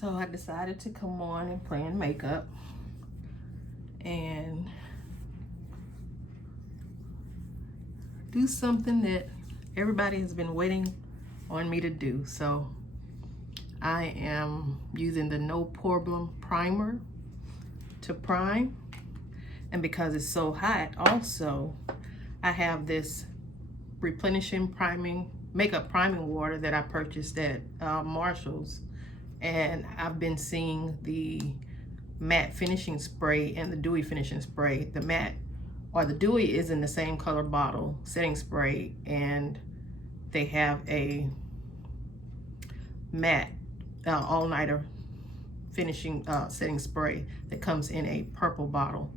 So I decided to come on and play in makeup and do something that everybody has been waiting on me to do. So I am using the No Problem Primer to prime. And because it's so hot, also, I have this replenishing makeup priming water that I purchased at Marshall's. And I've been seeing the matte finishing spray and the dewy finishing spray. The matte or the dewy is in the same color bottle, setting spray, and they have a matte all-nighter finishing setting spray that comes in a purple bottle.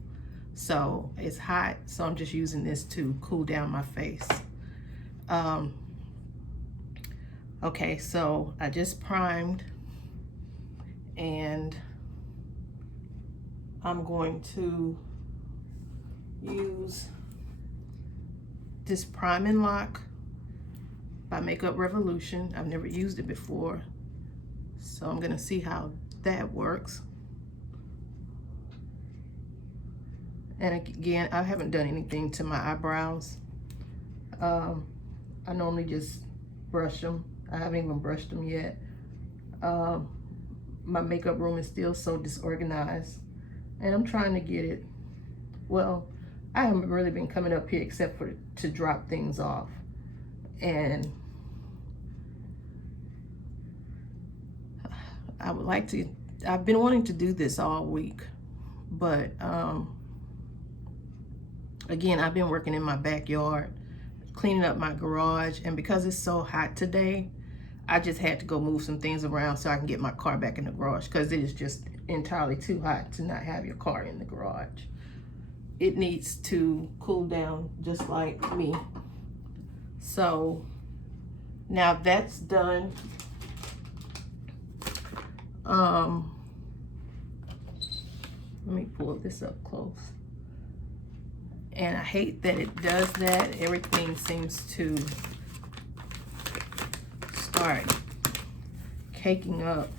So it's hot, so I'm just using this to cool down my face. Okay, so I just primed, and I'm going to use this Prime and Lock by Makeup Revolution. I've never used it before, so I'm gonna see how that works. And again, I haven't done anything to my eyebrows. I normally just brush them. I haven't even brushed them yet. My makeup room is still so disorganized, and I'm trying to get it. Well, I haven't really been coming up here except for to drop things off. And I would like to, I've been wanting to do this all week, but again, I've been working in my backyard, cleaning up my garage, and because it's so hot today, I just had to go move some things around so I can get my car back in the garage, because it is just entirely too hot to not have your car in the garage. It needs to cool down just like me. So now that's done. Let me pull this up close. And I hate that it does that. Everything seems to start caking up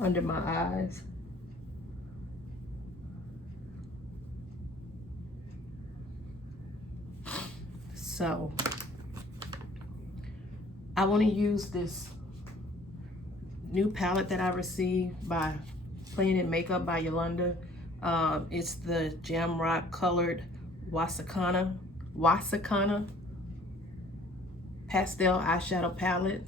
under my eyes. So I want to use this new palette that I received by Playing in Makeup by Yolando. It's the Jamrock colored Wasichana pastel eyeshadow palette.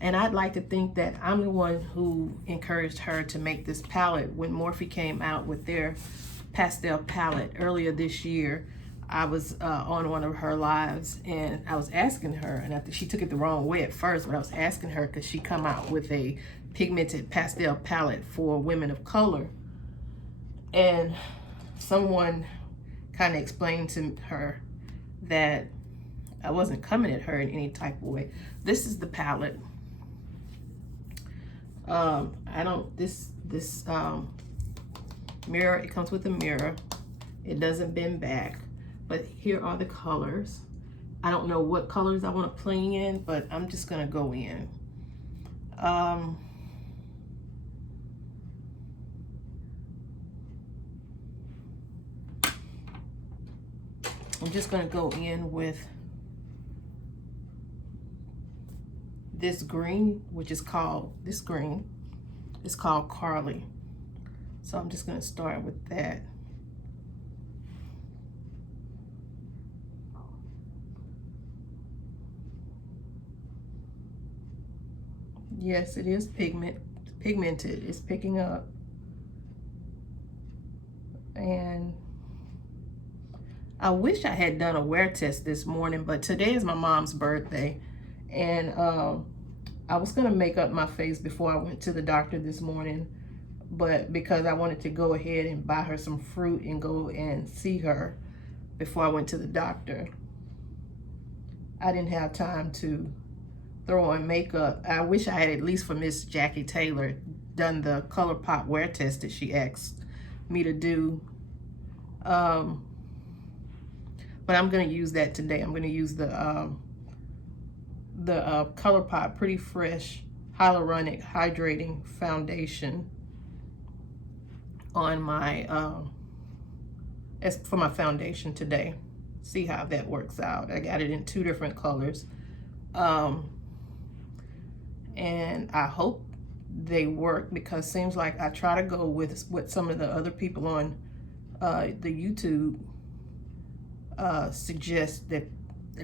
And I'd like to think that I'm the one who encouraged her to make this palette. When Morphe came out with their pastel palette earlier this year, I was on one of her lives, and I was asking her, and I think she took it the wrong way at first, but I was asking her because she come out with a pigmented pastel palette for women of color. And someone kind of explained to her that I wasn't coming at her in any type of way. This is the palette. This mirror, it comes with a mirror. It doesn't bend back, but here are the colors. I don't know what colors I want to play in, but I'm just gonna go in. I'm just gonna go in with this green, which is called, this green is called Carly. So I'm just gonna start with that. Yes, it is pigmented. It's picking up. And I wish I had done a wear test this morning, but today is my mom's birthday. And I was gonna make up my face before I went to the doctor this morning, but because I wanted to go ahead and buy her some fruit and go and see her before I went to the doctor, I didn't have time to throw on makeup. I wish I had, at least for Miss Jackie Taylor, done the ColourPop wear test that she asked me to do. But I'm gonna use that today. I'm gonna use the the ColourPop Pretty Fresh Hyaluronic Hydrating Foundation on my as for my foundation today. See how that works out. I got it in 2 different colors, and I hope they work, because it seems like I try to go with what some of the other people on the YouTube suggest that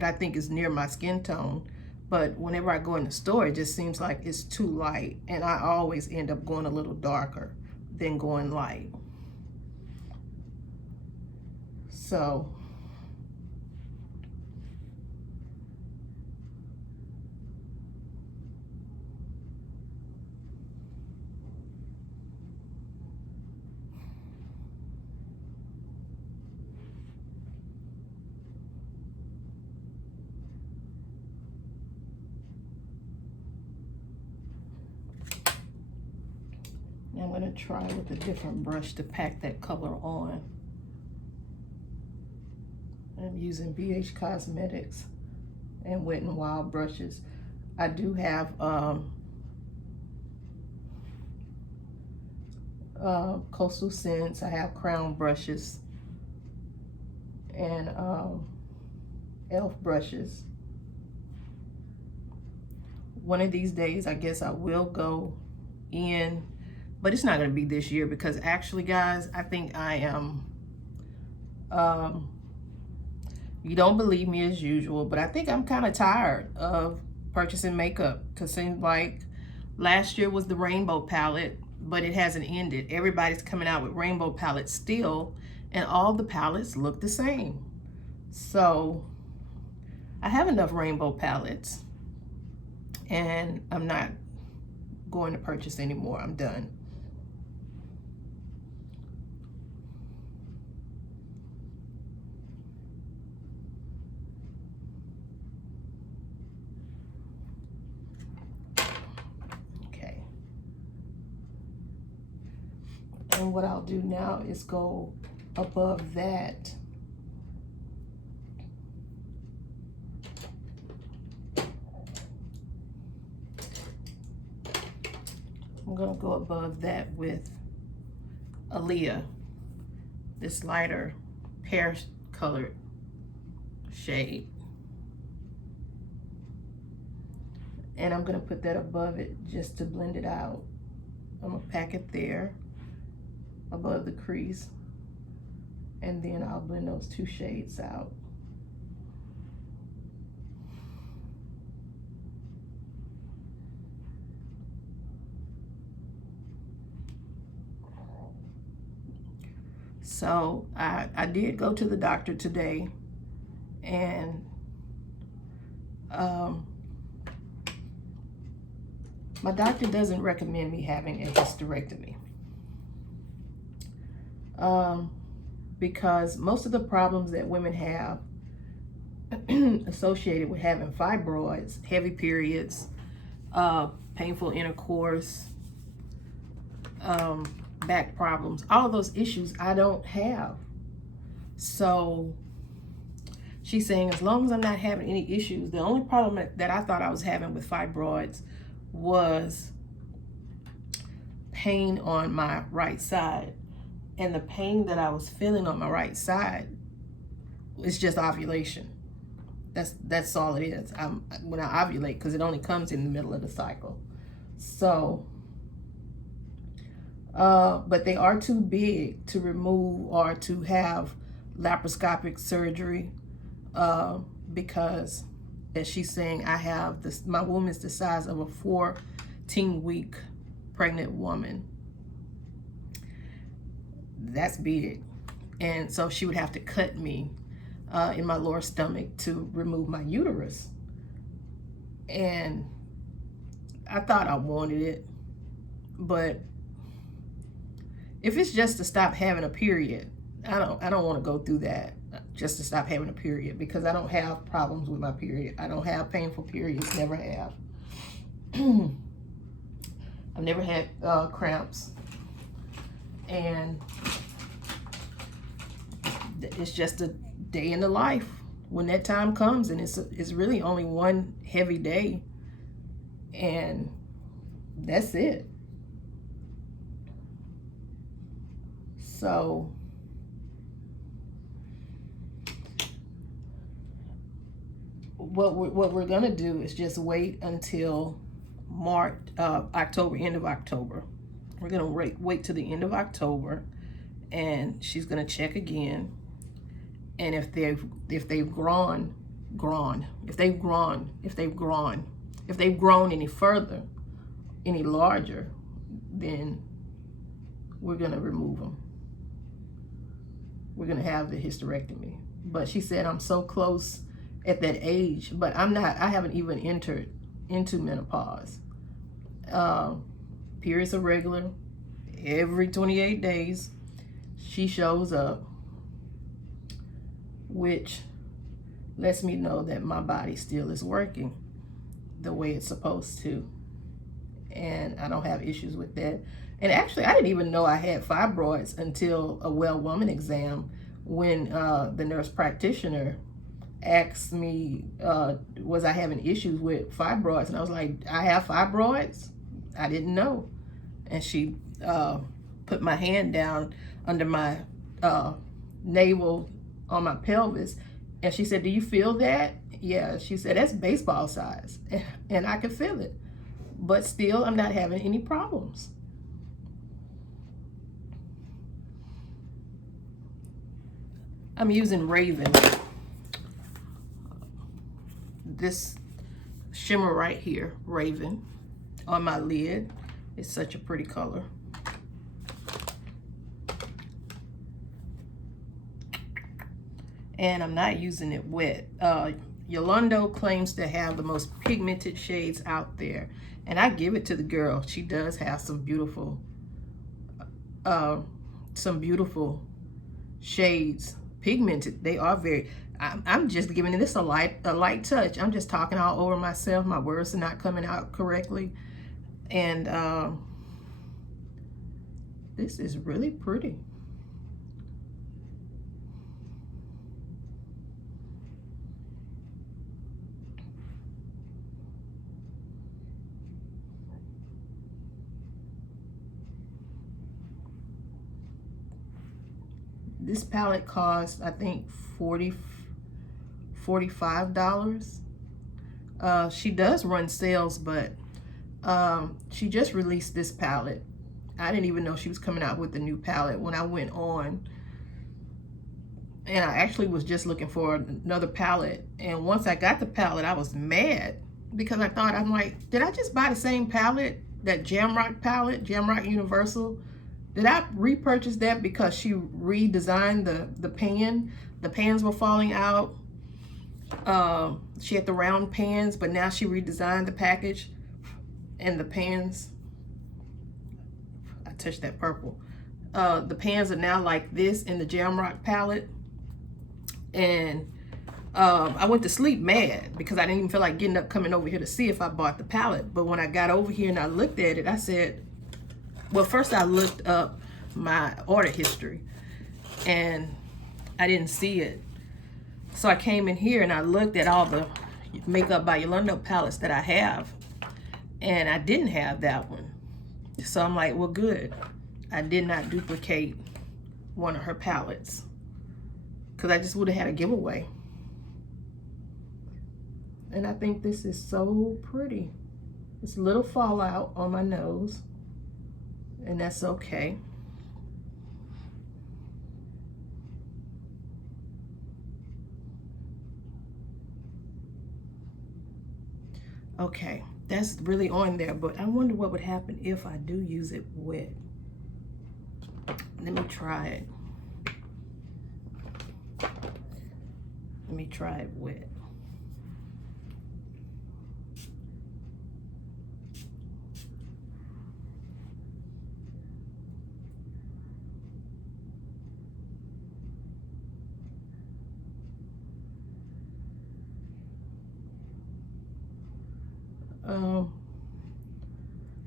I think is near my skin tone, but whenever I go in the store, it just seems like it's too light, and I always end up going a little darker than going light. So I'm going to try with a different brush to pack that color on. I'm using BH Cosmetics and Wet n Wild brushes. I do have Coastal Scents. I have Crown brushes and e.l.f. brushes. One of these days, I guess I will go in, but it's not going to be this year, because actually, guys, I think I am, you don't believe me as usual, but I think I'm kind of tired of purchasing makeup, because it seems like last year was the rainbow palette, but it hasn't ended. Everybody's coming out with rainbow palettes still, and all the palettes look the same. So I have enough rainbow palettes, and I'm not going to purchase anymore. I'm done. Okay. And what I'll do now is go above that. I'm gonna go above that with Aaliyah, this lighter pear colored shade. And I'm gonna put that above it just to blend it out. I'm gonna pack it there above the crease, and then I'll blend those 2 shades out. So I did go to the doctor today, and my doctor doesn't recommend me having a hysterectomy, because most of the problems that women have associated with having fibroids, heavy periods, painful intercourse, back problems, all of those issues I don't have. So she's saying as long as I'm not having any issues, the only problem that I thought I was having with fibroids was pain on my right side. And the pain that I was feeling on my right side is just ovulation. That's all it is. When I ovulate, because it only comes in the middle of the cycle. So but they are too big to remove or to have laparoscopic surgery, because, as she's saying, I have this, my womb is the size of a 14-week pregnant woman. That's big. And so she would have to cut me in my lower stomach to remove my uterus. And I thought I wanted it, but if it's just to stop having a period, I don't want to go through that just to stop having a period, because I don't have problems with my period. I don't have painful periods, never have. I've never had cramps, and it's just a day in the life when that time comes, and it's really only one heavy day, and that's it. So what we're gonna do is just wait until October, end of October. We're gonna wait to the end of October, and she's gonna check again. And if they've grown any further, any larger, then we're gonna remove them. We're gonna have the hysterectomy. But she said I'm so close at that age, but I'm not. I haven't even entered into menopause. Periods are regular. Every 28 days, she shows up, which lets me know that my body still is working the way it's supposed to. And I don't have issues with that. And actually, I didn't even know I had fibroids until a Well Woman exam, when the nurse practitioner asked me, was I having issues with fibroids? And I was like, I have fibroids? I didn't know. And she put my hand down under my navel on my pelvis, and she said, do you feel that? Yeah, she said, that's baseball size. And I could feel it, but still I'm not having any problems. I'm using Raven, this shimmer right here, Raven, on my lid. It's such a pretty color. And I'm not using it wet. Yolando claims to have the most pigmented shades out there, and I give it to the girl. She does have some beautiful shades, pigmented. They are very. I'm just giving this a light touch. I'm just talking all over myself. My words are not coming out correctly, and this is really pretty. This palette cost, I think, $45. She does run sales, but she just released this palette. I didn't even know she was coming out with a new palette when I went on. And I actually was just looking for another palette. And once I got the palette, I was mad because I thought, I'm like, did I just buy the same palette, that Jamrock palette, Jamrock Universal? Did I repurchase that because she redesigned the pan? The pans were falling out. She had the round pans, but now she redesigned the package and the pans. I touched that purple. The pans are now like this in the Jamrock palette. And I went to sleep mad because I didn't even feel like getting up, coming over here to see if I bought the palette. But when I got over here and I looked at it, I said, well, first I looked up my order history and I didn't see it. So I came in here and I looked at all the Makeup by Yolando palettes that I have, and I didn't have that one. So I'm like, well, good. I did not duplicate one of her palettes because I just would have had a giveaway. And I think this is so pretty. It's a little fallout on my nose, and that's okay. Okay, that's really on there, but I wonder what would happen if I do use it wet. Let me try it. Let me try it wet.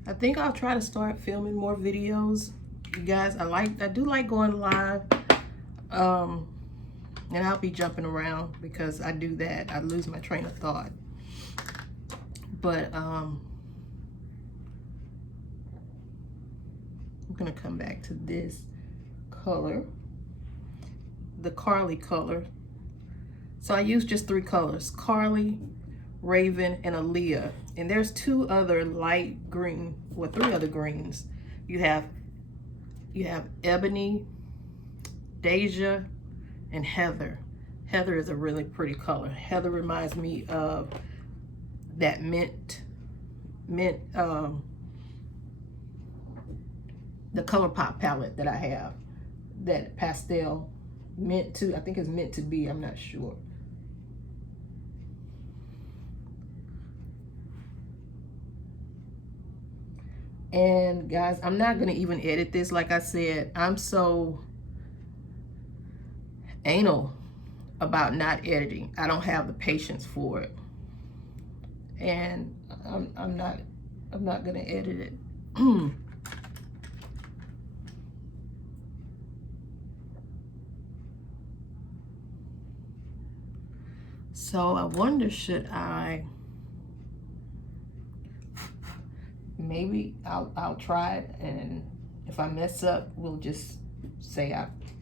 I think I'll try to start filming more videos. You guys, I do like going live. And I'll be jumping around because I do that. I lose my train of thought. But I'm gonna come back to this color, the Carly color. So I use just 3 colors: Carly, Raven, and Aaliyah. And there's 2 other light green, well, 3 other greens. You have Ebony, Deja, and Heather. Heather is a really pretty color. Heather reminds me of that mint, the ColourPop palette that I have, that Pastel, I think it's meant to be, I'm not sure. And guys, I'm not gonna even edit this. Like I said, I'm so anal about not editing. I don't have the patience for it. And I'm not gonna edit it. So I wonder, should I, maybe I'll try it, and if I mess up, we'll just say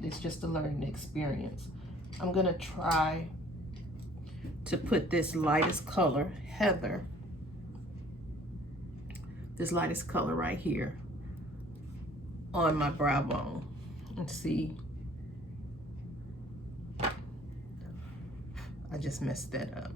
it's just a learning experience. I'm gonna try to put this lightest color, Heather, this lightest color right here on my brow bone and see. I just messed that up.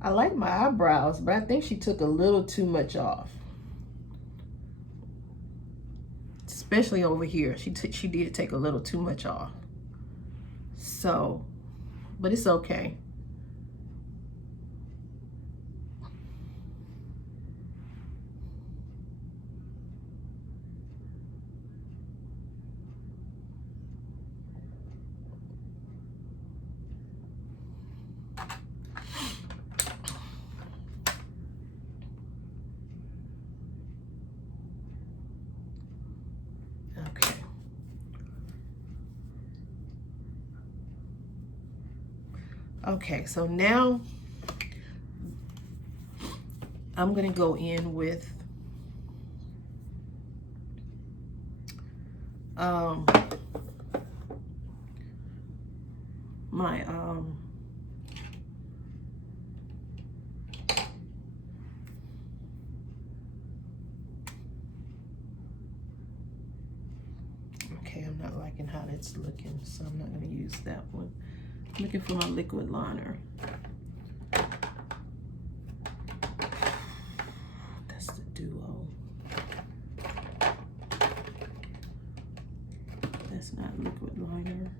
I like my eyebrows, but I think she took a little too much off. Especially over here. She did take a little too much off. So, but it's okay. Okay, so now I'm gonna go in with my okay, I'm not liking how that's looking, so I'm not gonna use that one. I'm looking for my liquid liner. That's the Duo. That's not liquid liner.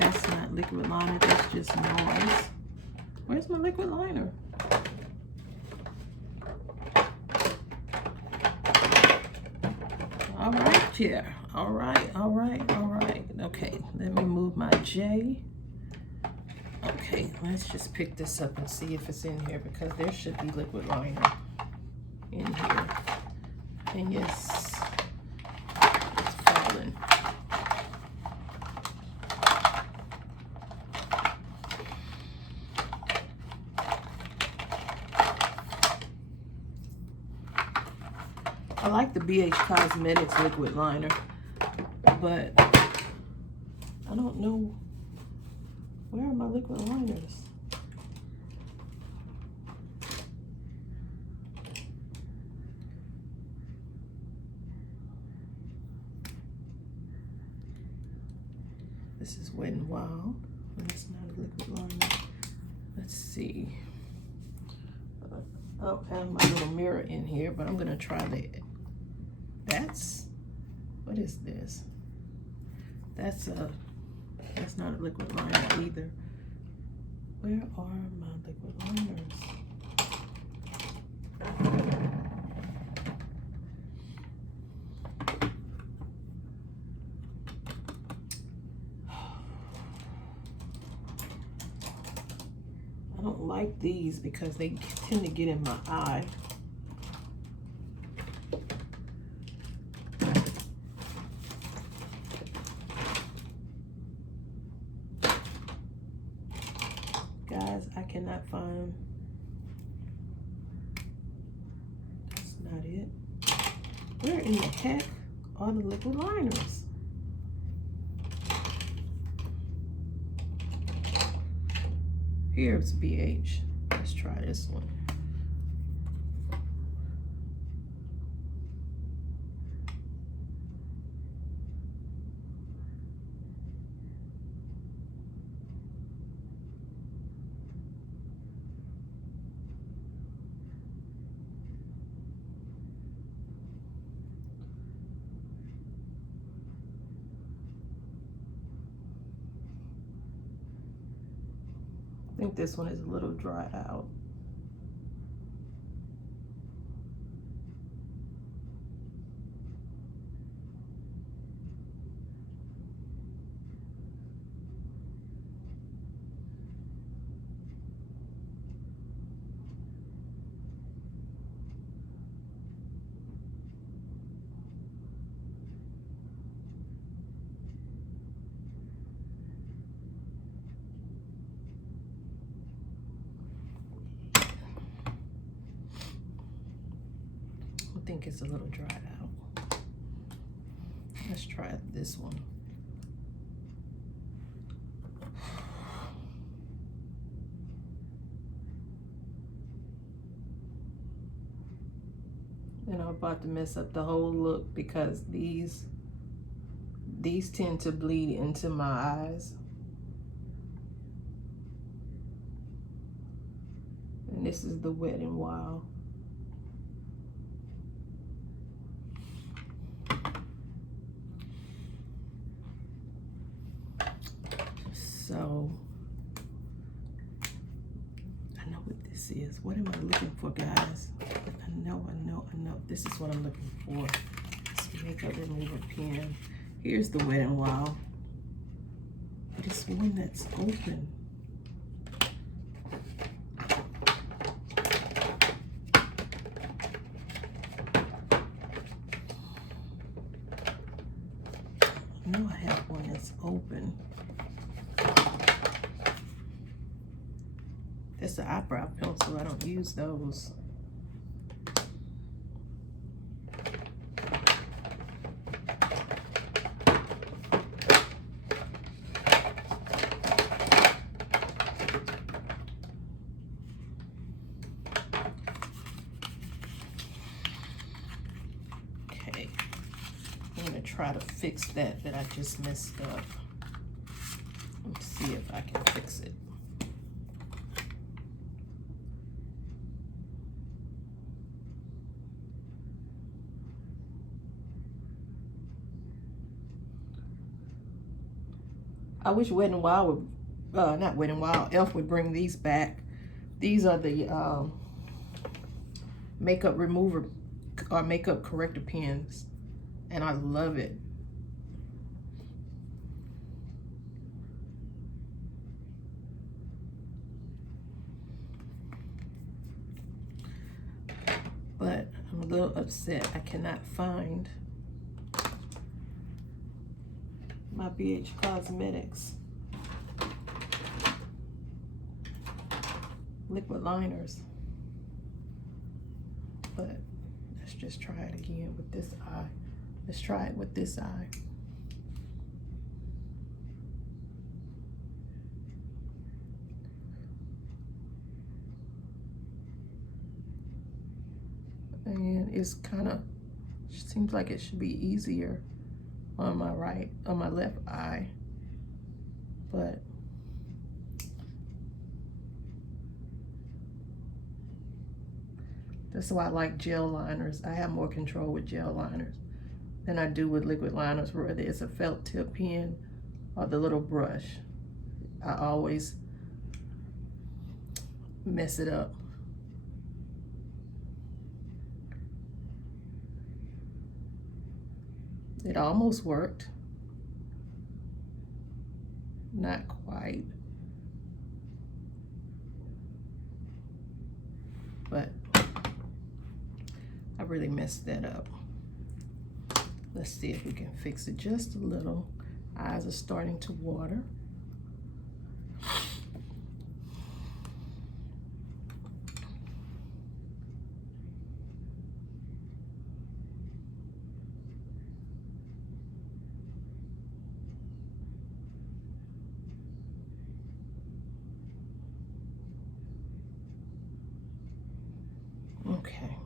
That's not liquid liner, that's just noise. Where's my liquid liner? All right, yeah. All right. Okay, let me move my J. Okay, let's just pick this up and see if it's in here, because there should be liquid liner in here. And yes, it's falling. I like the BH Cosmetics liquid liner, but I don't know, where are my liquid liners? This is Wet n Wild. That's not a liquid liner. Let's see. I don't have my little mirror in here, but I'm gonna try that. What is this? That's not a liquid liner either. Where are my liquid liners? like these because they tend to get in my eye. Guys, I cannot find, that's not it. Where in the heck are the liquid liners? Here's BH. Let's try this one. I think this one is a little dried out. I think it's a little dried out. Let's try this one. And I'm about to mess up the whole look because these tend to bleed into my eyes. And this is the Wet n Wild. So, I know what this is. What am I looking for, guys? I know. This is what I'm looking for. This makeup remover pen. Here's the Wet n Wild. But it's one that's open. I know I have one that's open. That's the eyebrow pencil. I don't use those. Okay. I'm going to try to fix that I just messed up. Let's see if I can fix it. I wish Wet n Wild would, not Wet n Wild, Elf would bring these back. These are the makeup remover or makeup corrector pens, and I love it. But I'm a little upset I cannot find my BH Cosmetics liquid liners. But let's just try it again with this eye. Let's try it with this eye. And it's kind of, seems like it should be easier on my left eye, but that's why I like gel liners. I have more control with gel liners than I do with liquid liners, whether it's a felt tip pen or the little brush. I always mess it up. It almost worked. Not quite. but I really messed that up. Let's see if we can fix it just a little. Eyes are starting to water. Okay.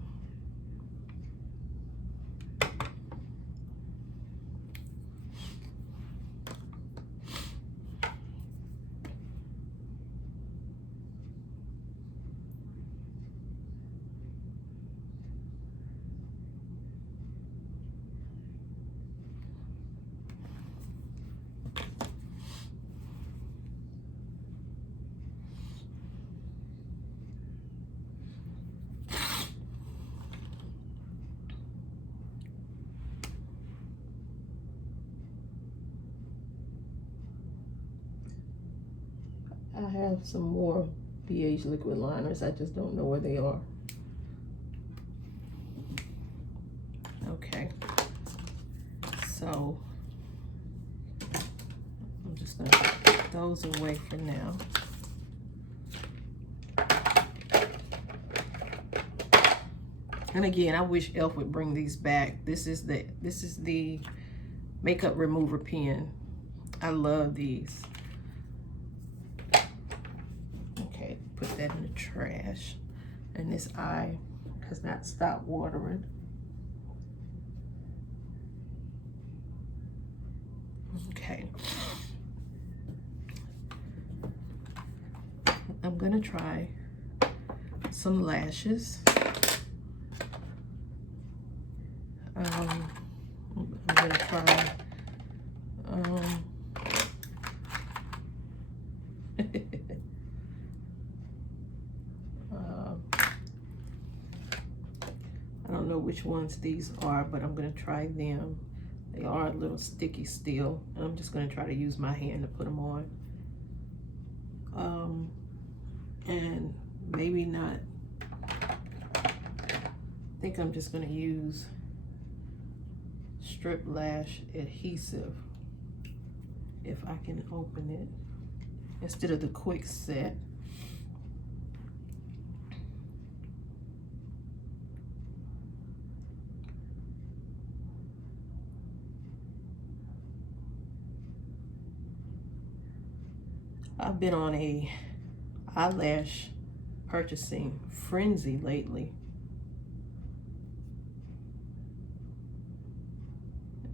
I have some more pH liquid liners. I just don't know where they are. Okay. So I'm just going to put those away for now. And again, I wish e.l.f. would bring these back. This is the makeup remover pen. I love these. Okay, put that in the trash. And this eye has not stopped watering. Okay. I'm gonna try some lashes. I'm gonna try I don't know which ones these are, but I'm gonna try them. They are a little sticky still, and I'm just gonna try to use my hand to put them on. And maybe not. I think I'm just gonna use strip lash adhesive if I can open it instead of the quick set. I've been on a eyelash purchasing frenzy lately.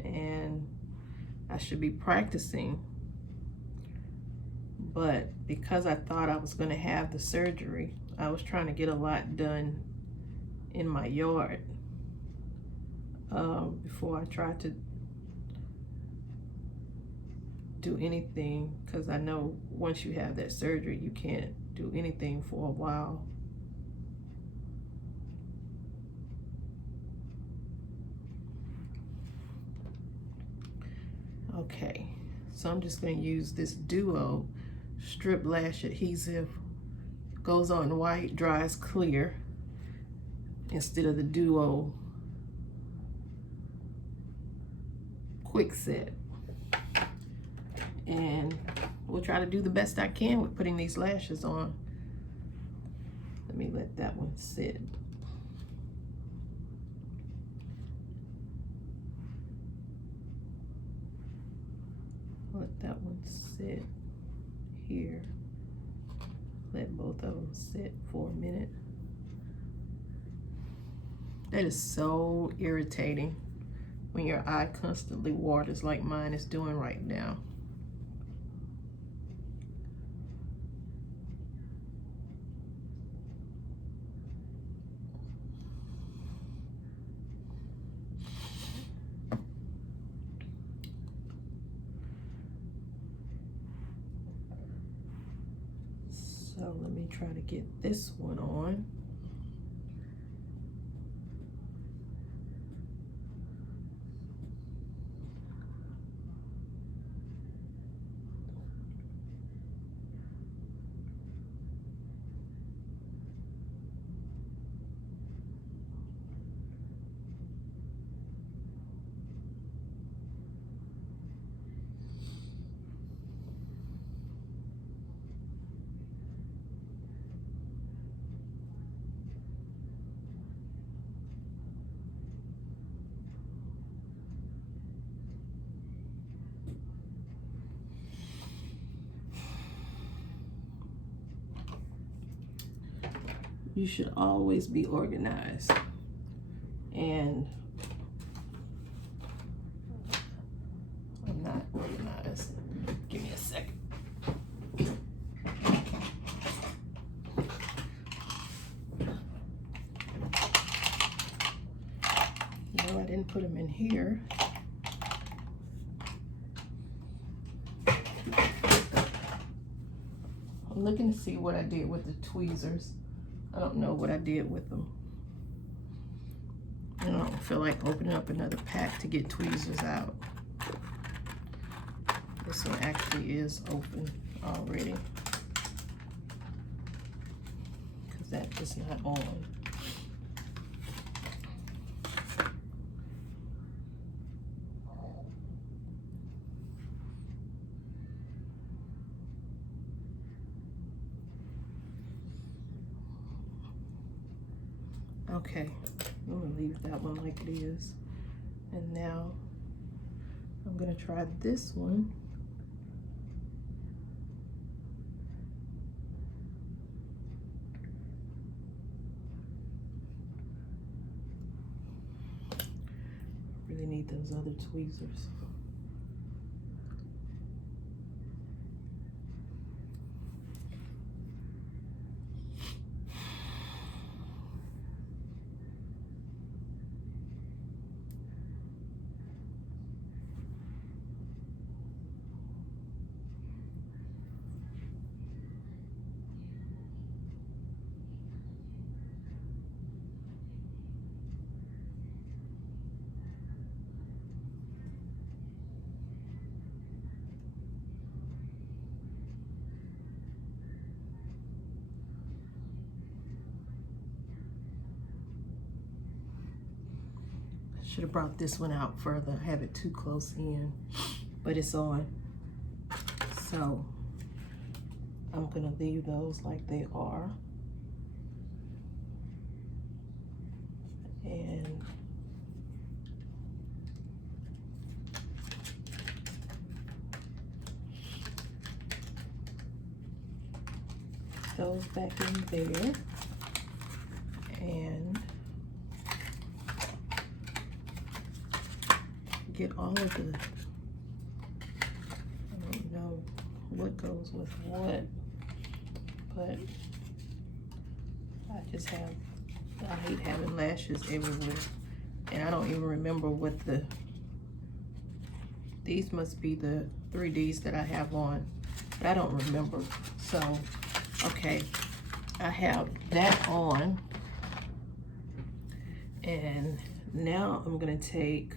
And I should be practicing. But because I thought I was going to have the surgery, I was trying to get a lot done in my yard before I tried to do anything, because I know once you have that surgery, you can't do anything for a while. Okay, so I'm just going to use this Duo strip lash adhesive. Goes on white, dries clear, instead of the Duo quick set. And we'll try to do the best I can with putting these lashes on. Let me let that one sit. Let that one sit here. Let both of them sit for a minute. That is so irritating when your eye constantly waters like mine is doing right now. So let me try to get this one on. you should always be organized. And I'm not organized. Give me a second. No, I didn't put them in here. I'm looking to see what I did with the tweezers. I don't know what I did with them. I don't feel like opening up another pack to get tweezers out. This one actually is open already, because that is not on. Okay, I'm gonna leave that one like it is. And now I'm gonna try this one. Really need those other tweezers. Should have brought this one out further. I have it too close in, but it's on. So I'm gonna leave those like they are. And those back in there. And get all of the, I don't know what goes with what, but I just have, I hate having lashes everywhere, and I don't even remember what these must be the 3Ds that I have on, but I don't remember. So, okay, I have that on, and now I'm gonna take,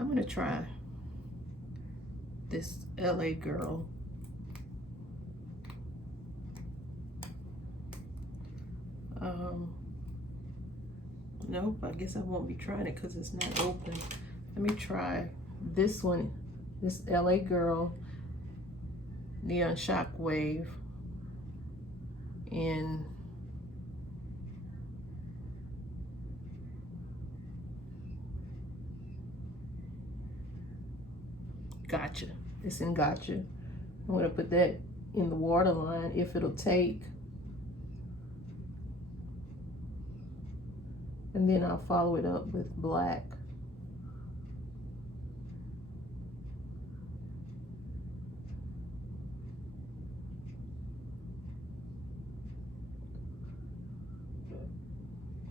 I'm gonna try this LA Girl. Nope, I guess I won't be trying it because it's not open. Let me try this one, this LA Girl Neon Shockwave in Gotcha. It's in Gotcha. I'm gonna put that in the waterline if it'll take. And then I'll follow it up with black.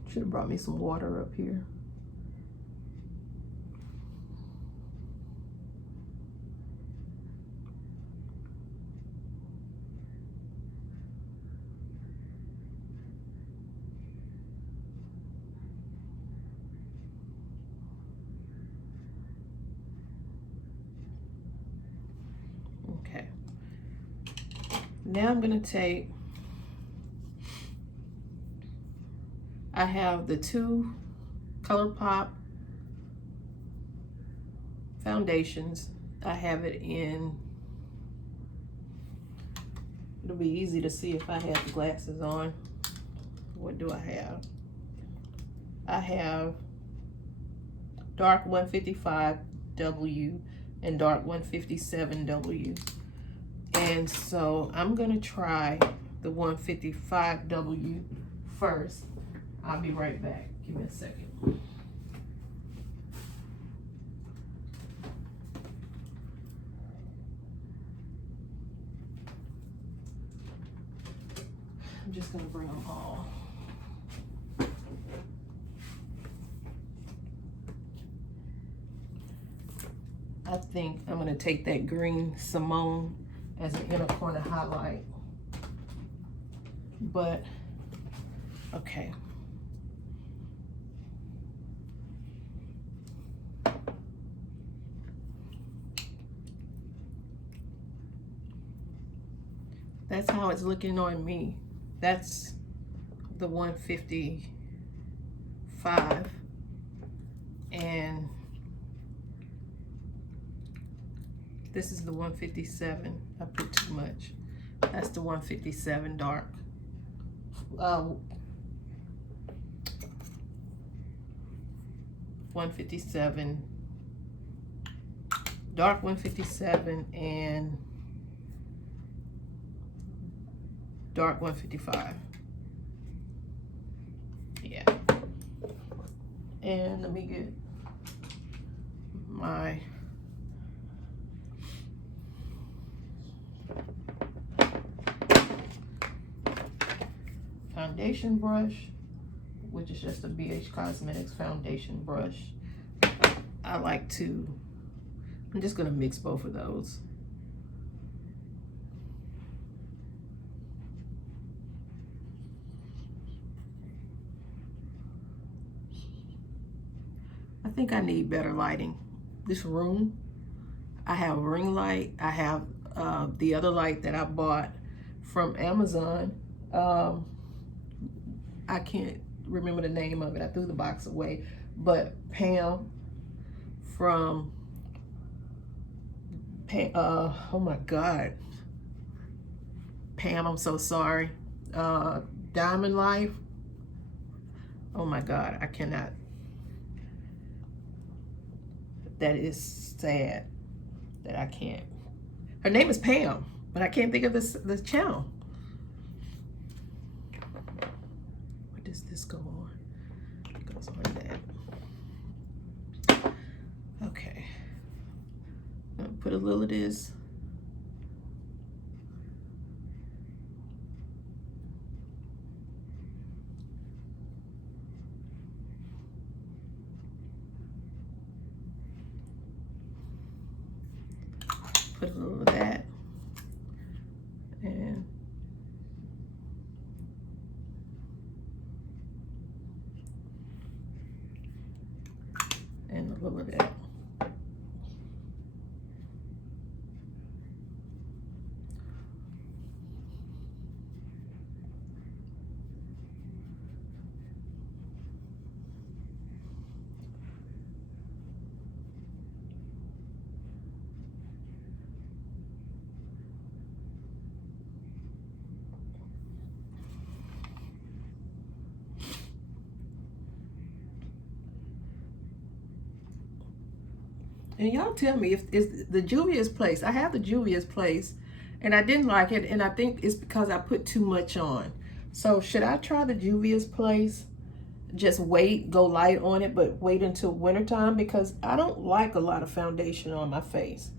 Should have brought me some water up here. Okay. Now I'm gonna take, I have the two ColourPop foundations. I have it in, it'll be easy to see if I have the glasses on. What do I have? I have dark 155W and dark 157W. And so I'm gonna try the 155W first. I'll be right back. Give me a second. I'm just gonna bring them all. I think I'm gonna take that green Simone as an inner corner highlight. But, okay. That's how it's looking on me. That's the 155. And this is the 157. I put too much. That's the 157 dark. 157, dark 157 and dark 155. Yeah. And let me get my foundation brush, which is just a BH Cosmetics foundation brush. I like to, I'm just gonna mix both of those. I think I need better lighting. This room, I have a ring light. I have the other light that I bought from Amazon. I can't remember the name of it. I threw the box away. But Pam from Pam, oh my God. Pam, I'm so sorry. Diamond Life. Oh my God, I cannot. That is sad that I can't. Her name is Pam, but I can't think of this channel. What does this go on? It goes on that. Okay. I'm gonna put a little of this. Put a little of that. And a little of that. And y'all tell me if it's the Juvia's Place. I have the Juvia's Place and I didn't like it, and I think it's because I put too much on. So should I try the Juvia's Place? Just wait, go light on it, but wait until wintertime, because I don't like a lot of foundation on my face.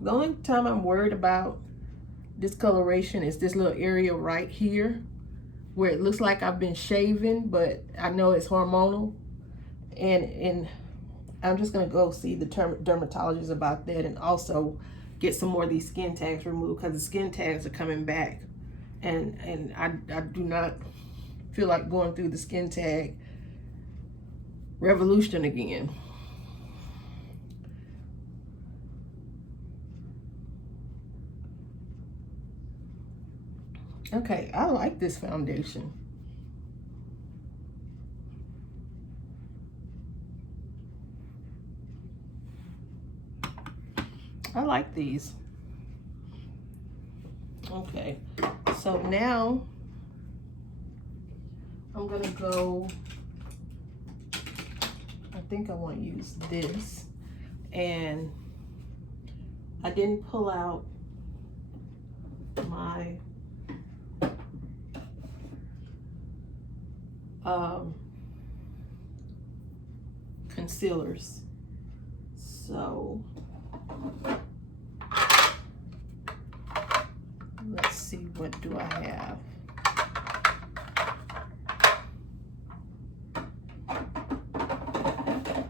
The only time I'm worried about discoloration is this little area right here where it looks like I've been shaving, but I know it's hormonal. And I'm just gonna go see the dermatologist about that, and also get some more of these skin tags removed, because the skin tags are coming back, and I do not feel like going through the skin tag revolution again. Okay, I like this foundation. I like these. Okay, so now I'm gonna go, I think I want to use this, and I didn't pull out my concealers. So let's see, what do I have?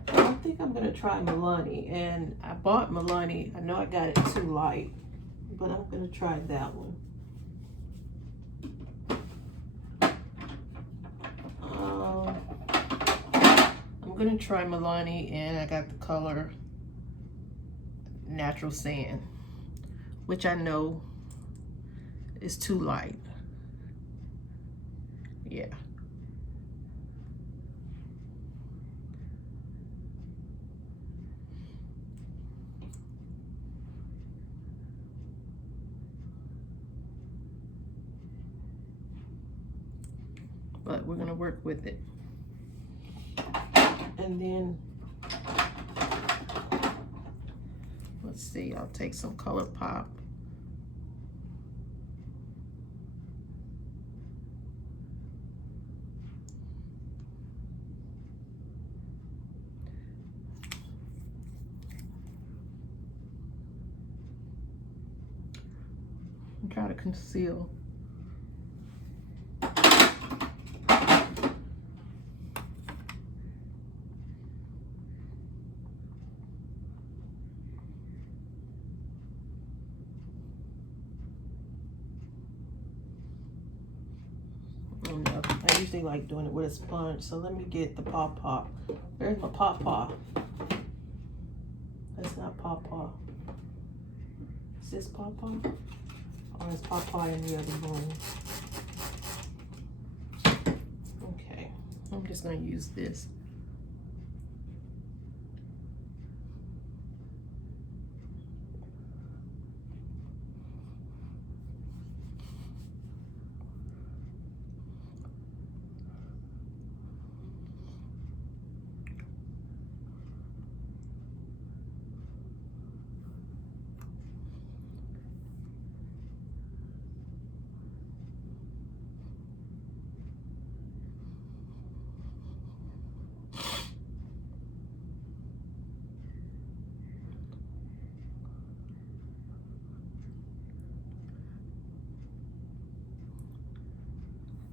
I think I'm gonna try Milani, and I bought Milani. I know I got it too light, but I'm gonna try that one. I'm gonna try Milani, and I got the color Natural Sand, which I know is too light. Yeah. But we're gonna work with it. And then, let's see, I'll take some Color Pop. And try to conceal. I usually like doing it with a sponge, so let me get the pawpaw. Where's my pawpaw? That's not pawpaw. Is this pawpaw? Or is pawpaw in the other room? Okay, I'm just gonna use this.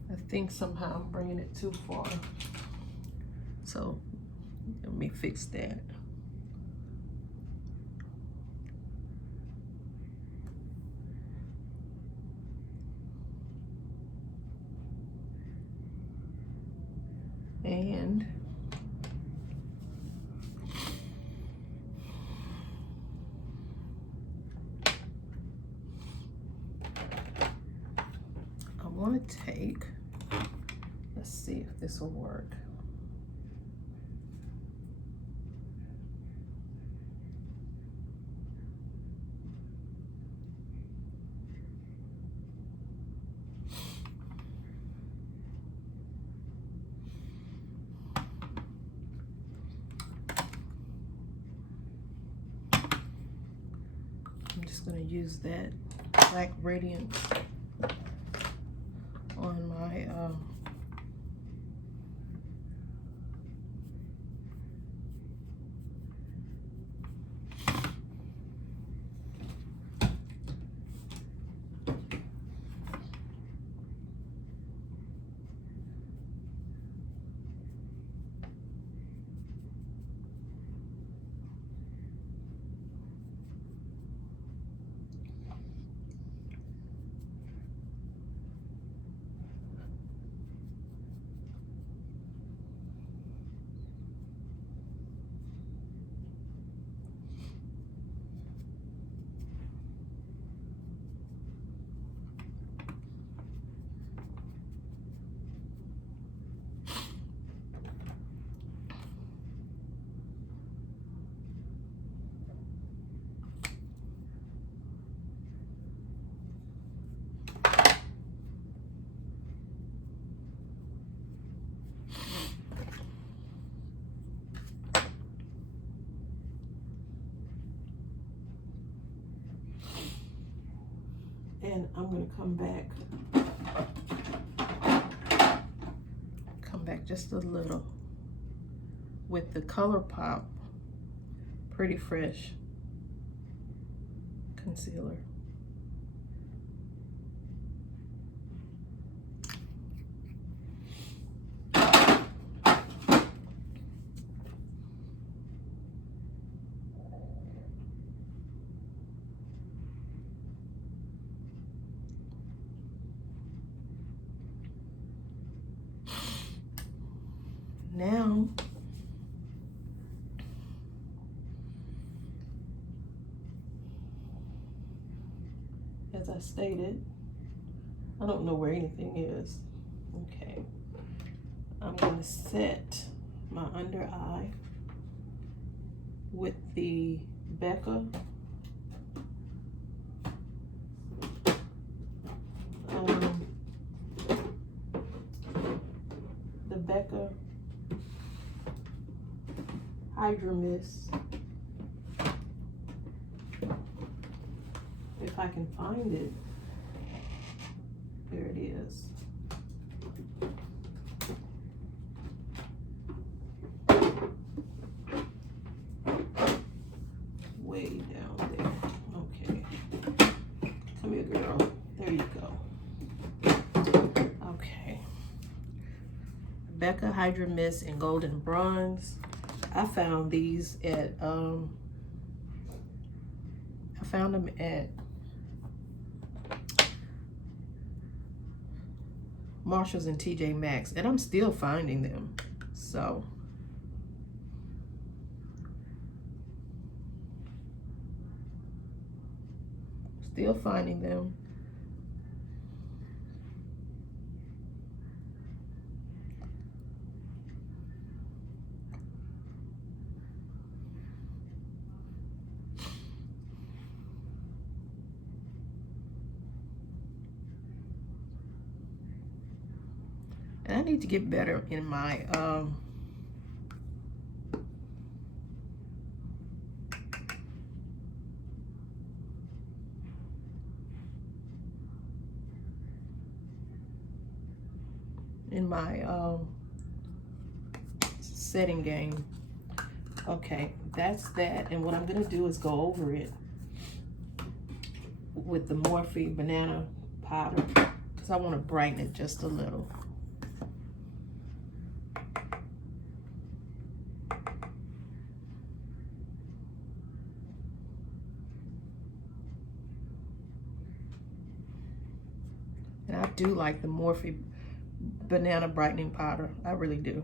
I think somehow I'm bringing it too far. So let me fix that. And I want to take, let's see if this will work. I'm just going to use that black Radiance on my And I'm gonna come back just a little with the ColourPop Pretty Fresh concealer. Now, as I stated, I don't know where anything is. Okay, I'm going to set my under eye with the Becca Hydra mist. If I can find it. There it is. Way down there. Okay. Come here, girl. There you go. Okay. Becca Hydra Mist in Golden Bronze. I found these at I found them at Marshalls and TJ Maxx, and I'm still finding them. So still finding them. And I need to get better in my setting game. Okay, that's that. And what I'm gonna do is go over it with the Morphe banana powder because I want to brighten it just a little. And I do like the Morphe banana brightening powder. I really do.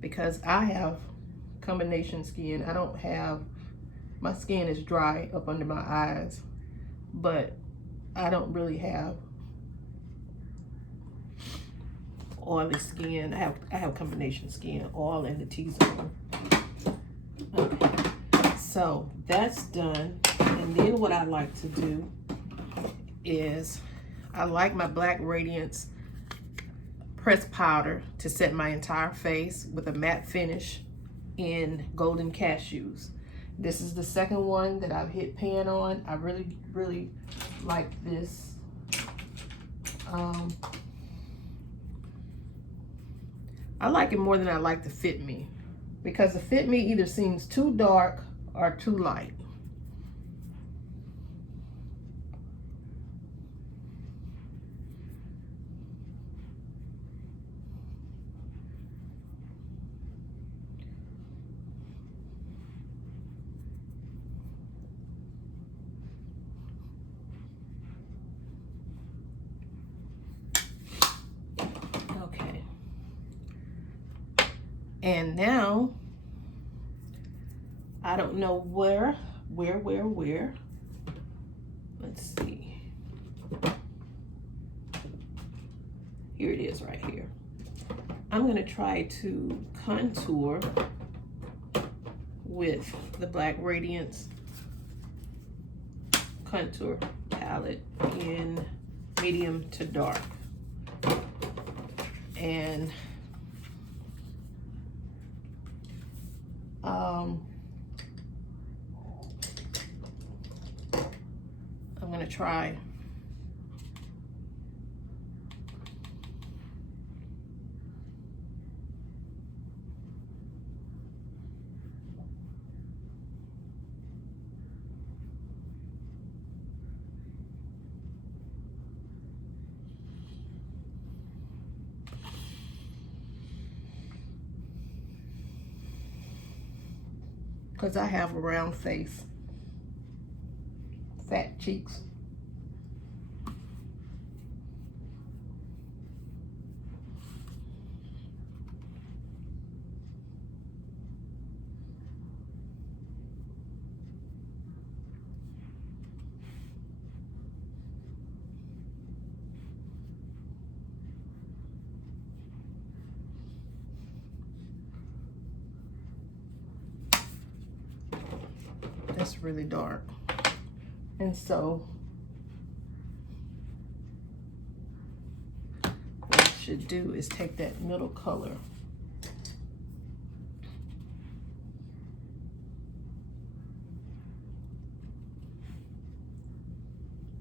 Because I have combination skin. I don't have, my skin is dry up under my eyes, but I don't really have oily skin. I have combination skin, oil and the T-zone. Okay, so that's done. And then what I like to do is I like my Black Radiance pressed powder to set my entire face with a matte finish in Golden Cashews. This is the second one that I've hit pan on. I really like this. I like it more than I like the Fit Me, because the Fit Me either seems too dark or too light. And now, I don't know where. Let's see. Here it is right here. I'm gonna try to contour with the Black Radiance contour palette in medium to dark. And I'm gonna try because I have a round face, fat cheeks. That's really dark. And so what I should do is take that middle color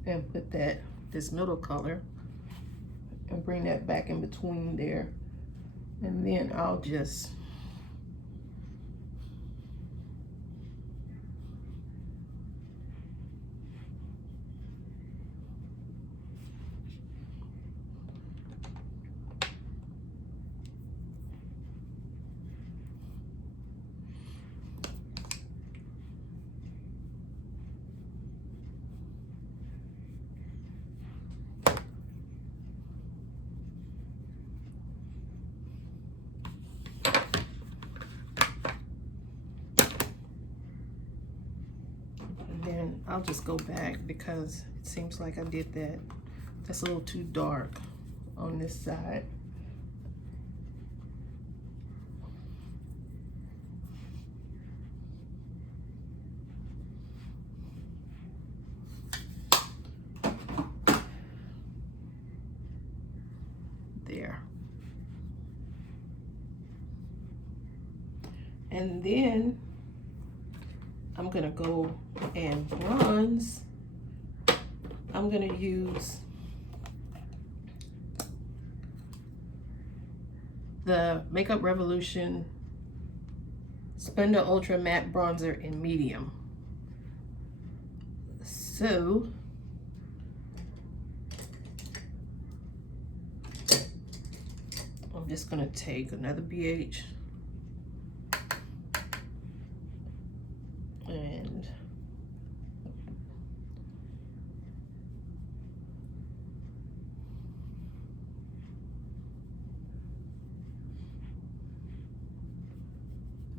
and put this middle color and bring that back in between there. And then I'll just I'll just go back because it seems like I did that. That's a little too dark on this side. There. And then I'm gonna go and bronze. I'm gonna use the Makeup Revolution Splendor Ultra Matte Bronzer in medium. So I'm just gonna take another BH and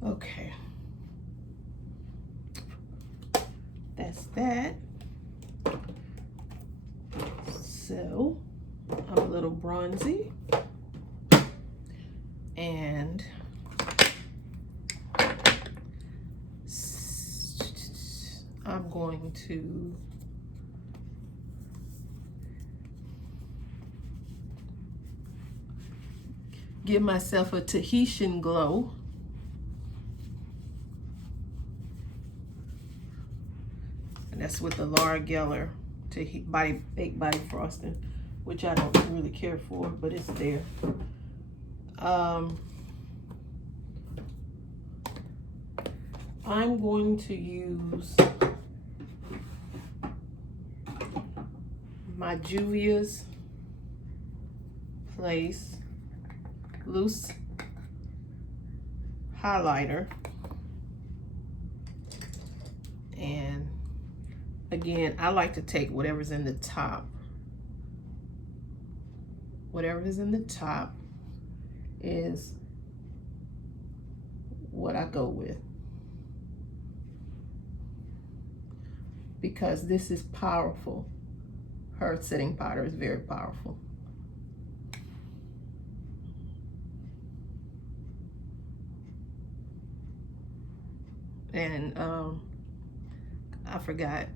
okay, that's that. So I'm a little bronzy and I'm going to give myself a Tahitian glow. And that's with the Laura Geller Baked Body Frosting, which I don't really care for, but it's there. I'm going to use my Juvia's Place Loose Highlighter. And again, I like to take whatever's in the top. Whatever is in the top is what I go with, because this is powerful. Her setting powder is very powerful. And I forgot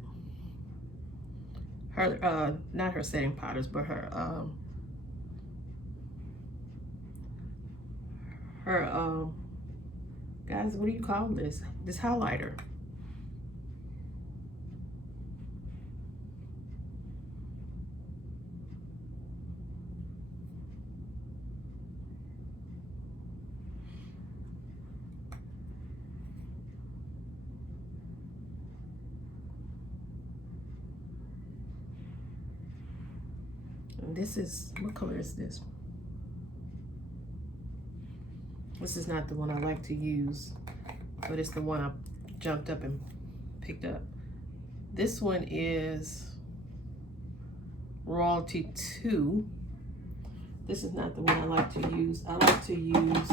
her, not her setting powders, but her Guys, what do you call this? This highlighter. And this is, what color is this? This is not the one I like to use, but it's the one I jumped up and picked up. This one is Royalty 2. This is not the one I like to use. I like to use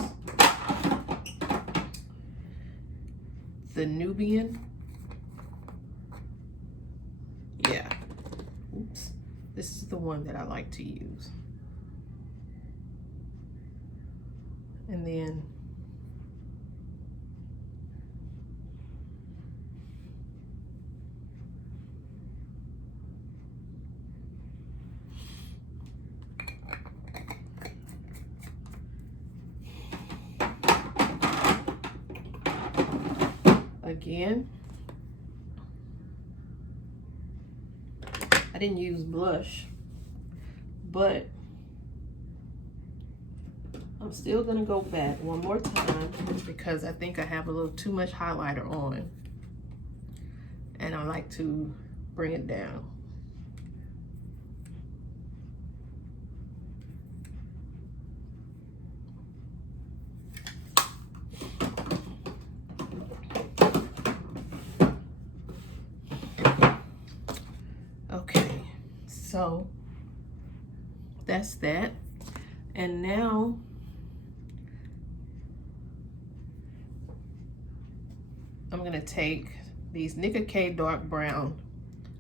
the Nubian. Yeah. Oops. This is the one that I like to use. And then again, I didn't use blush, but I'm still gonna go back one more time because I think I have a little too much highlighter on and I like to bring it down. Okay, so that's that. And now I'm gonna take these Nicka K dark brown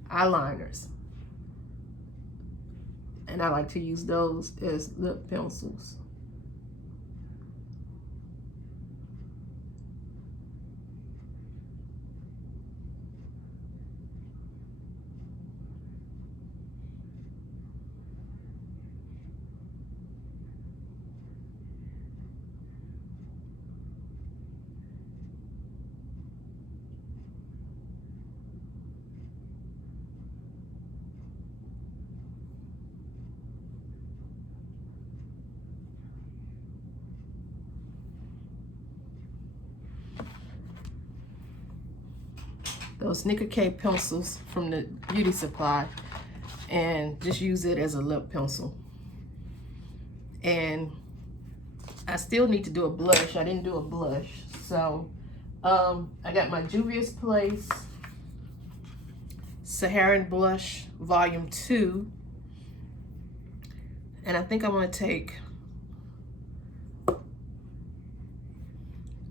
eyeliners, and I like to use those as lip pencils. Those Nicka K pencils from the beauty supply, and just use it as a lip pencil. And I still need to do a blush. I didn't do a blush, so I got my Juvia's Place Saharan Blush Volume 2, and I think I'm going to take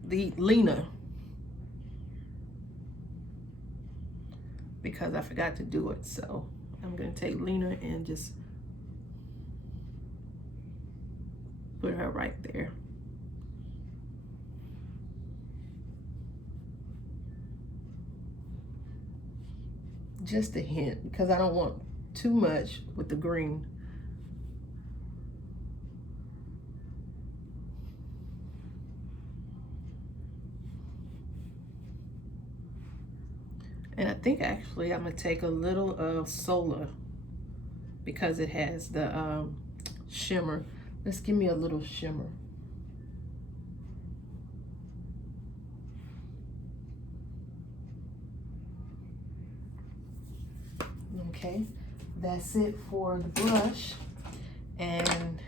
the Lena, because I forgot to do it. So I'm gonna take Lena and just put her right there. Just a hint, because I don't want too much with the green. And I think actually I'm gonna take a little of Sola because it has the shimmer. Let's give me a little shimmer. Okay, that's it for the blush. And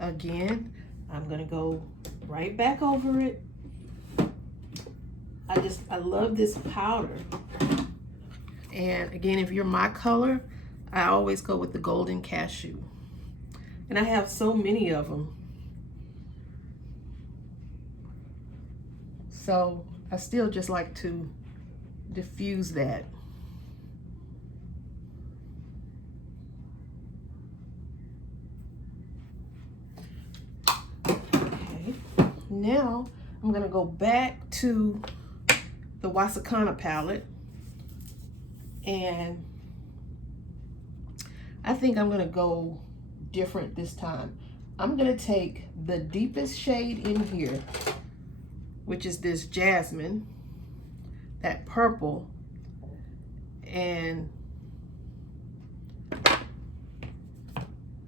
again, I'm gonna go right back over it. I love this powder. And again, if you're my color, I always go with the Golden Cashew. And I have so many of them. So I still just like to diffuse that. Okay, now I'm gonna go back to the Wasichana palette, and I think I'm gonna go different this time. I'm gonna take the deepest shade in here, which is this jasmine, that purple, and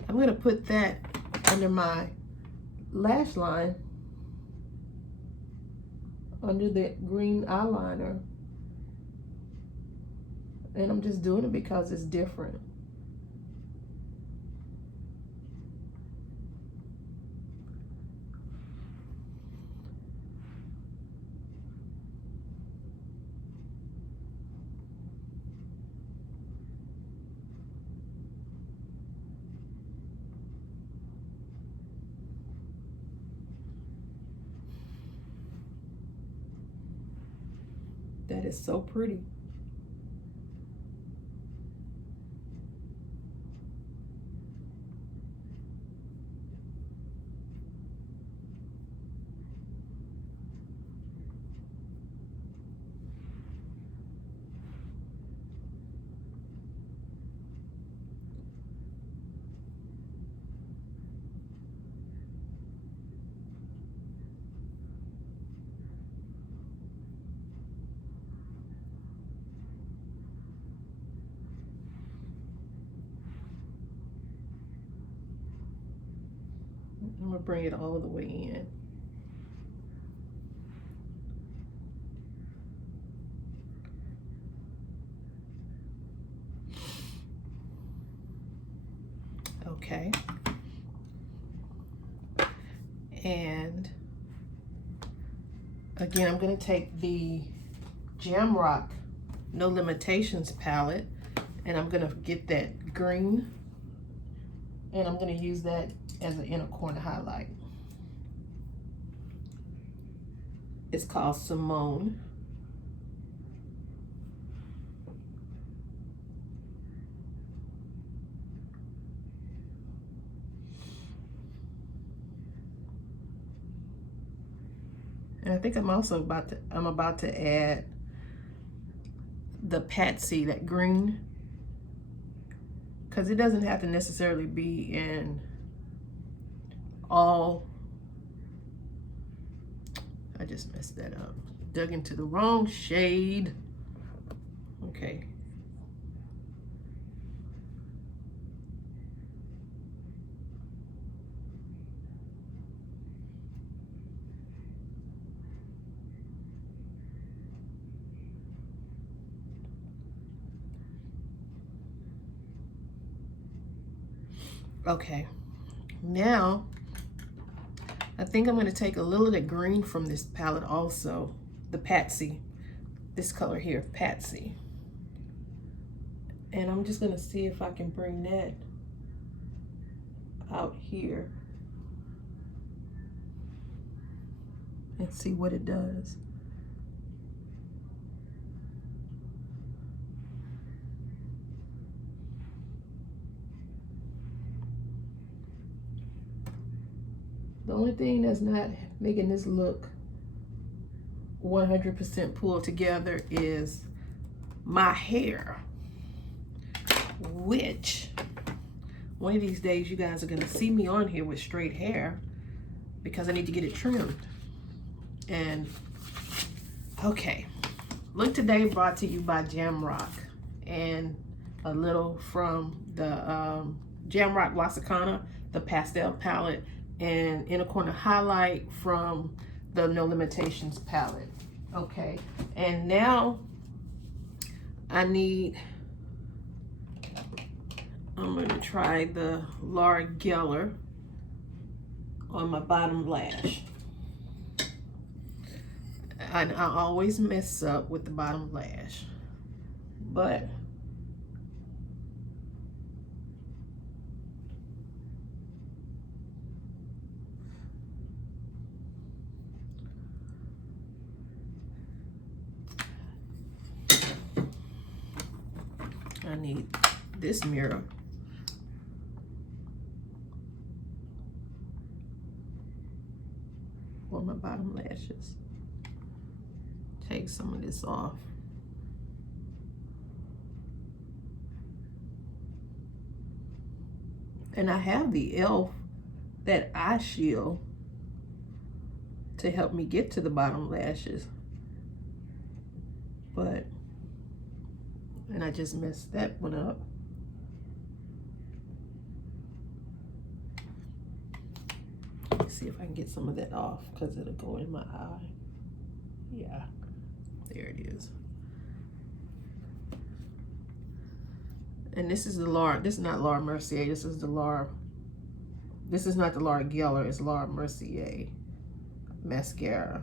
I'm gonna put that under my lash line, under the green eyeliner. And I'm just doing it because it's different. That is so pretty. I'm gonna bring it all the way in. Okay. And again, I'm gonna take the Jamrock No Limitations palette, and I'm gonna get that green, and I'm gonna use that as an inner corner highlight. It's called Simone. And I think I'm also about to add the Patsy, that green, because it doesn't have to necessarily be in all. I just messed that up. Dug into the wrong shade. Okay. Okay, now I think I'm going to take a little of the green from this palette also, the Patsy, this color here, Patsy. And I'm just going to see if I can bring that out here and see what it does. The only thing that's not making this look 100% pulled together is my hair, which one of these days you guys are gonna see me on here with straight hair because I need to get it trimmed. And okay, look today brought to you by Jamrock, and a little from the Jamrock Wasichana, the Pastel palette, and inner corner highlight from the No Limitations palette. Okay, and now I'm gonna try the Laura Geller on my bottom lash. I always mess up with the bottom lash, but I need this mirror. For my bottom lashes. Take some of this off. And I have the e.l.f. that eye shield to help me get to the bottom lashes. And I just messed that one up. Let's see if I can get some of that off because it'll go in my eye. Yeah, there it is. And this is the Laura, this is not Laura Mercier, this is the Laura, this is not the Laura Geller, it's Laura Mercier mascara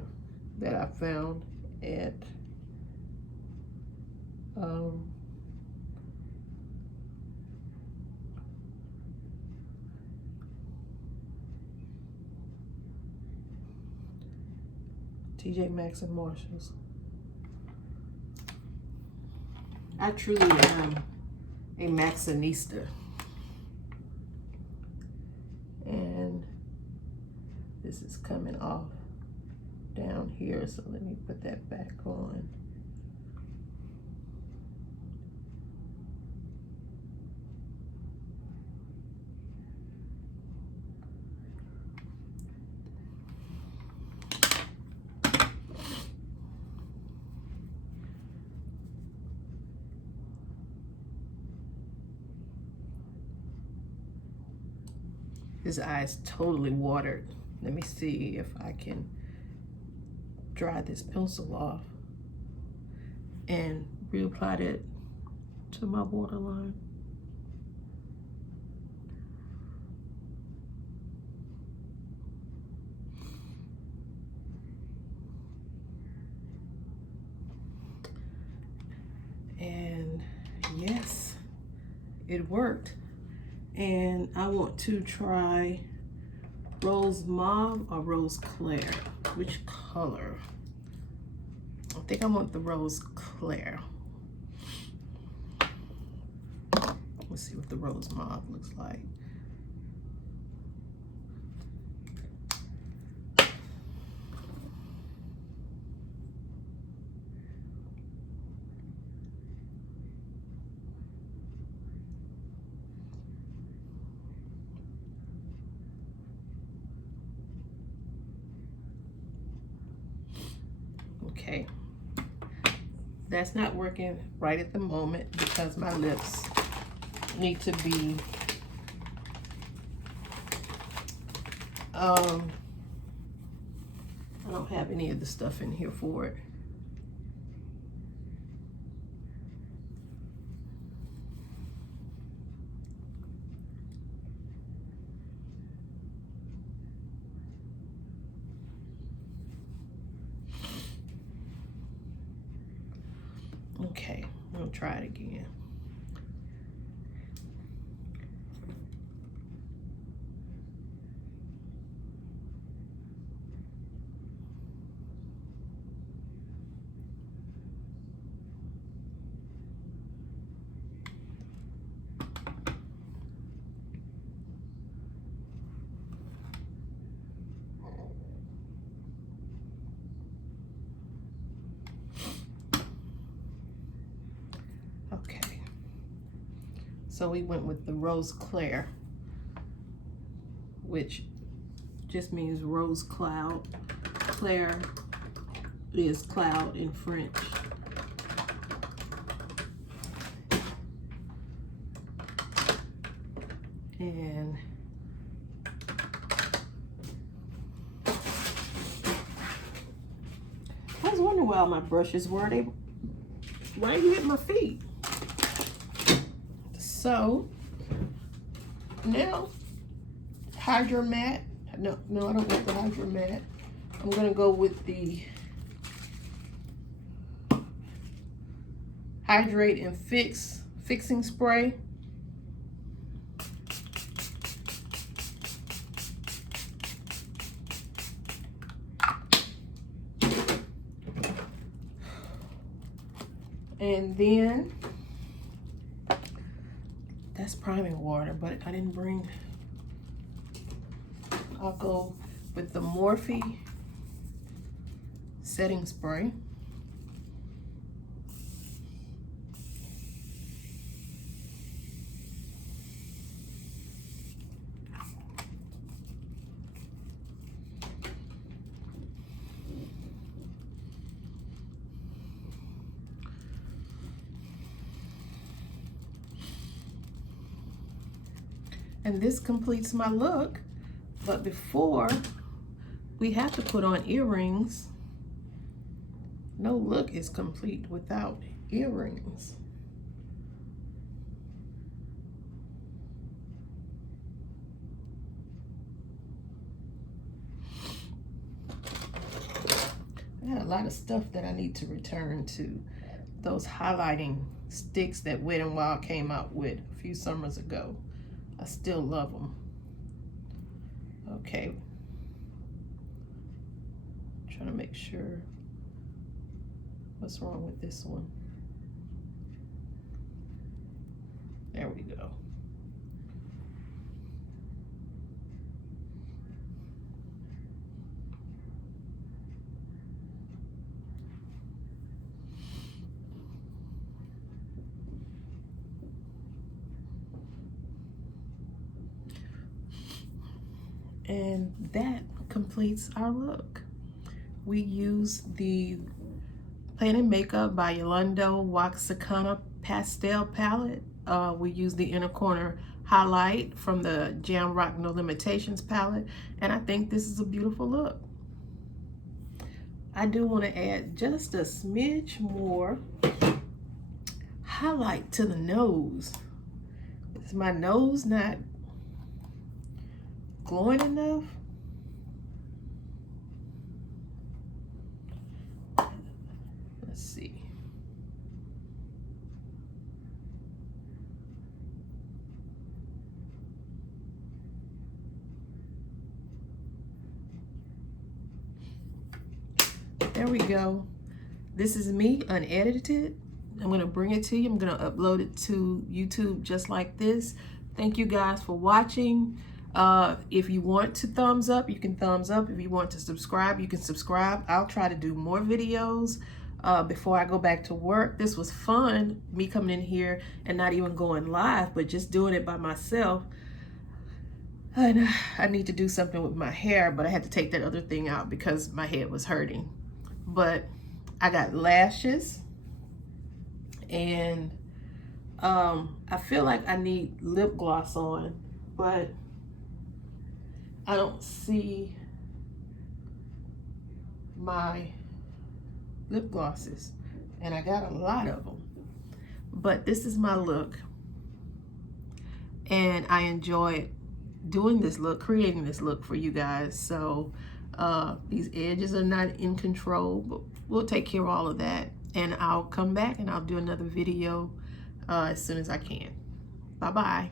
that I found at TJ Maxx and Marshalls. I truly am a Maxinista. And this is coming off down here, so let me put that back on. His eye is totally watered. Let me see if I can dry this pencil off and reapply it to my waterline. And yes, it worked. And I want to try Rose Mauve or Rose Claire. Which color? I think I want the Rose Claire. Let's see what the Rose Mauve looks like. Okay, that's not working right at the moment because my lips need to be I don't have any of the stuff in here for it. Okay, I'm gonna try it again. Okay, so we went with the Rose Claire, which just means rose cloud. Claire is cloud in French. And I was wondering why my brushes were they right here at my feet. So now Hydra matte. No, I don't want the Hydra matte. I'm gonna go with the Hydrate and Fix fixing spray. And then that's priming water, but I didn't bring. I'll go with the Morphe setting spray. And this completes my look. But before, we have to put on earrings. No look is complete without earrings. I got a lot of stuff that I need to return to. Those highlighting sticks that Wet n Wild came out with a few summers ago. I still love them. Okay. Trying to make sure. What's wrong with this one? There we go. And that completes our look. We use the Planet Makeup by Yolando Wasichana Pastel palette. We use the inner corner highlight from the Jam Rock No Limitations palette. And I think this is a beautiful look. I do want to add just a smidge more highlight to the nose. Is my nose not glowing enough? Let's see. There we go. This is me unedited. I'm going to bring it to you. I'm going to upload it to YouTube just like this. Thank you guys for watching. If you want to thumbs up, you can thumbs up. If you want to subscribe, you can subscribe. I'll try to do more videos before I go back to work. This was fun, me coming in here and not even going live, but just doing it by myself. And I need to do something with my hair, but I had to take that other thing out because my head was hurting. But I got lashes, and I feel like I need lip gloss on, but I don't see my lip glosses, and I got a lot of them. But this is my look, and I enjoyed doing this look, creating this look for you guys. So these edges are not in control, but we'll take care of all of that, and I'll come back and I'll do another video as soon as I can. Bye-bye.